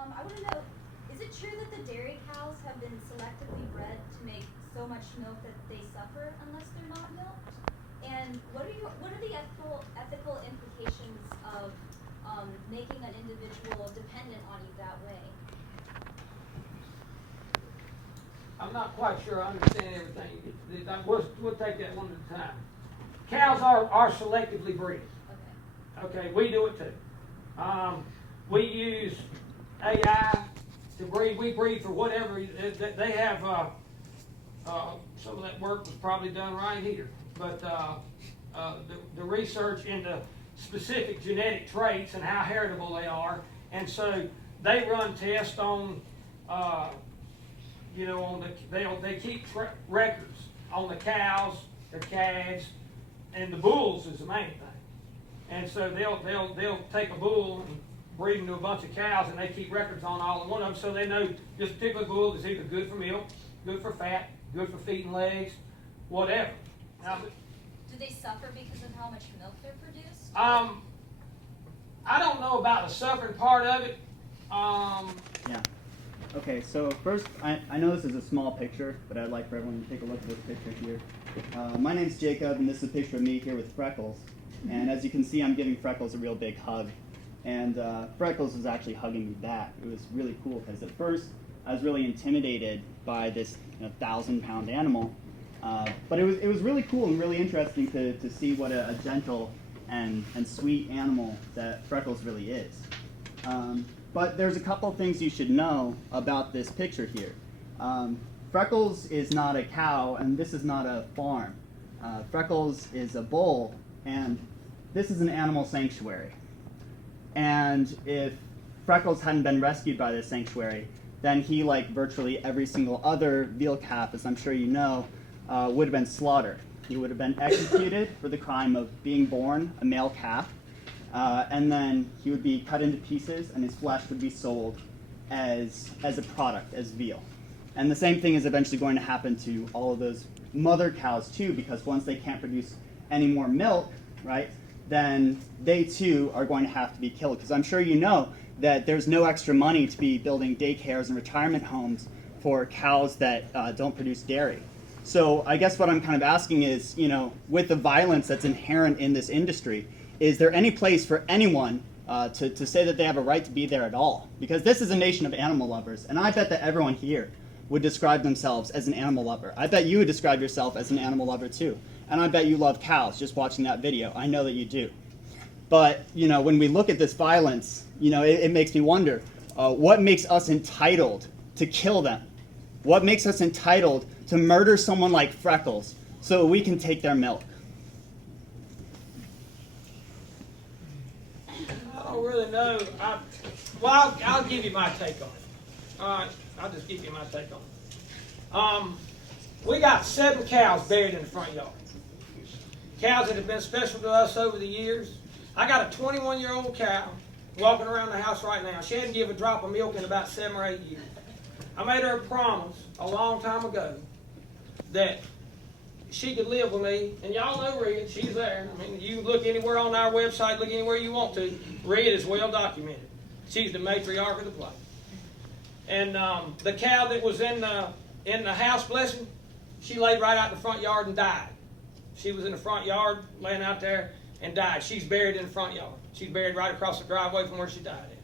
I want to know, is it true that the dairy cows have been selectively bred to make so much milk that they suffer unless they're not milked? And what are the ethical implications of making an individual dependent on you that way? I'm not quite sure I understand everything. We'll take that one at a time. Cows are selectively bred. Okay, we do it too. We use AI to breed. We breed for whatever. They have some of that work was probably done right here. But the research into specific genetic traits and how heritable they are. And so they run tests on, they keep records on the cows, the calves, and the bulls is the main thing. And so they'll take a bull and breed into a bunch of cows, and they keep records on all of one of them, so they know this particular bull is either good for milk, good for fat, good for feet and legs, whatever. Now, do they suffer because of how much milk they're produced? I don't know about the suffering part of it. Yeah. Okay, so first, I know this is a small picture, but I'd like for everyone to take a look at this picture here. My name's Jacob, and this is a picture of me here with Freckles. And as you can see, I'm giving Freckles a real big hug. And Freckles was actually hugging me back. It was really cool, because at first, I was really intimidated by this 1,000-pound animal. But it was really cool and really interesting to see what a gentle and sweet animal that Freckles really is. But there's a couple things you should know about this picture here. Freckles is not a cow, and this is not a farm. Freckles is a bull, and this is an animal sanctuary. And if Freckles hadn't been rescued by this sanctuary, then he, like virtually every single other veal calf, as I'm sure you know, would have been slaughtered. He would have been executed for the crime of being born a male calf, and then he would be cut into pieces, and his flesh would be sold as a product, as veal. And the same thing is eventually going to happen to all of those mother cows too, because once they can't produce any more milk, right, then they too are going to have to be killed. Because I'm sure you know that there's no extra money to be building daycares and retirement homes for cows that don't produce dairy. So I guess what I'm kind of asking is, with the violence that's inherent in this industry, is there any place for anyone to say that they have a right to be there at all? Because this is a nation of animal lovers, and I bet that everyone here would describe themselves as an animal lover. I bet you would describe yourself as an animal lover too. And I bet you love cows just watching that video. I know that you do. But, when we look at this violence, it makes me wonder, what makes us entitled to kill them? What makes us entitled to murder someone like Freckles so we can take their milk? I don't really know. I'll give you my take on it. All right, I'll just give you my take on it. We got 7 cows buried in the front yard. Cows that have been special to us over the years. I got a 21-year-old cow walking around the house right now. She hadn't given a drop of milk in about 7 or 8 years. I made her a promise a long time ago that she could live with me. And y'all know Red, she's there. I mean, you look anywhere on our website, look anywhere you want to. Red is well documented. She's the matriarch of the place. And the cow that was in the house blessing, she laid right out in the front yard and died. She was in the front yard, laying out there, and died. She's buried in the front yard. She's buried right across the driveway from where she died at.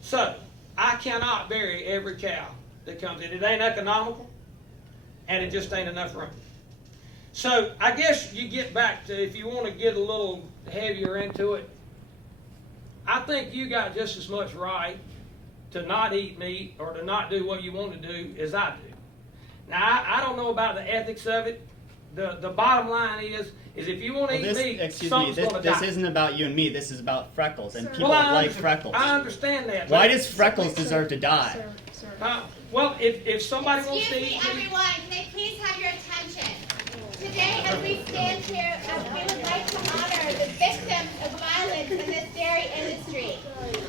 So, I cannot bury every cow that comes in. It ain't economical, and it just ain't enough room. So, I guess you get back to, if you want to get a little heavier into it, I think you got just as much right to not eat meat or to not do what you want to do as I do. Now, I don't know about the ethics of it. The bottom line is if you want to eat meat, something's going to die. This isn't about you and me. This is about Freckles and people like Freckles. I understand that. Why does Freckles deserve to die? Well, if somebody wants to eat meat... everyone, can I please have your attention? Today, as we stand here, we would like to honor the victims of violence in this dairy industry.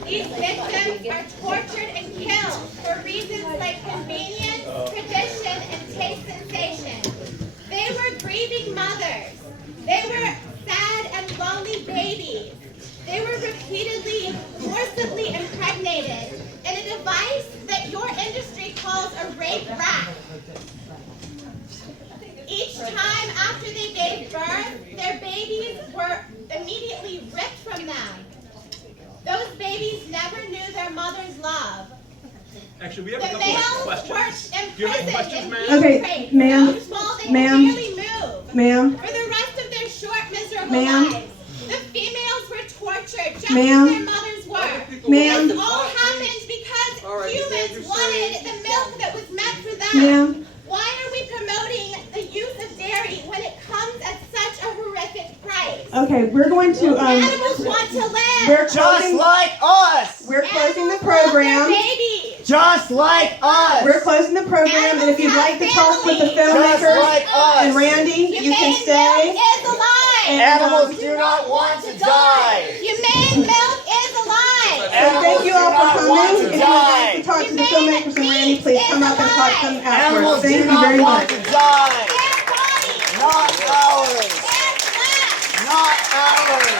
These victims are tortured and killed for reasons like convenience, tradition, and taste sensation. They were grieving mothers. They were sad and lonely babies. They were repeatedly, forcibly impregnated Actually, we have a The couple males of worked questions. in Do you have any prison questions, in ma'am? being Okay, raped. ma'am. So small they Ma'am. could barely move. Ma'am. For the rest of their short, miserable Ma'am. lives, the females were tortured just Ma'am. as their mothers were. Ma'am. This all happened because humans wanted the milk that was meant for them. Ma'am. Why are we promoting the use of dairy when it comes at such a horrific price? Okay, we're going to Animals want to live. we're Just closing like us! we're closing the Animals love their program. babies. Just like us! We're closing the program, and if you'd like to talk with the Just filmmakers like us! and Randy, you can Humane stay. milk is alive. Animals do not want to die! Humane milk is alive. So thank you all for coming. If you'd like die! to talk to the filmmakers and Randy, please come up and talk to them Animals afterwards. do Thank you not very want much. to die! Their bodies, Not ours! their flesh, Not ours!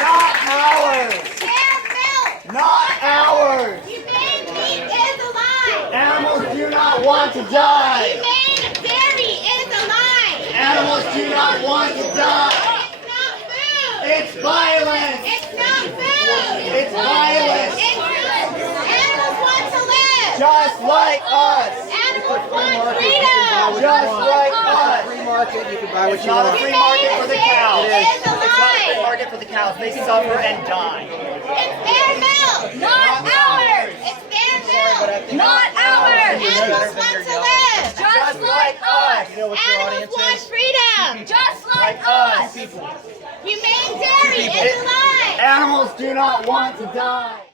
Not ours! their milk. Not ours! Humane meat is alive. Animals do not want to die! Humane dairy is alive. Animals do not want to die! It's not food. It's violence! It's not food. It's violence! Animals want to live. Just like us! Animals want freedom. Just like us! Free market, you can buy what It's you not a want. free market for the cows! It is It's not a free alive. market for the cows. They suffer and die. It's their milk, not ours. It's their milk, not ours. Animals want to live. Just like us! You know what your Animals audience want is? freedom, just like us. us. Humane dairy is alive. Animals do not want to die!